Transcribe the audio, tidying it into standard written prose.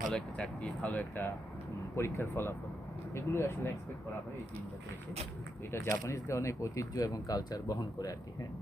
ভালো একটা চাকরি, ভালো একটা পরীক্ষার ফলাফল, এগুলোই আসলে এক্সপেক্ট করা হয় এই জিনটাকে রেখে। এটা জাপানিজদের অনেক ঐতিহ্য এবং কালচার বহন করে আর কি। হ্যাঁ।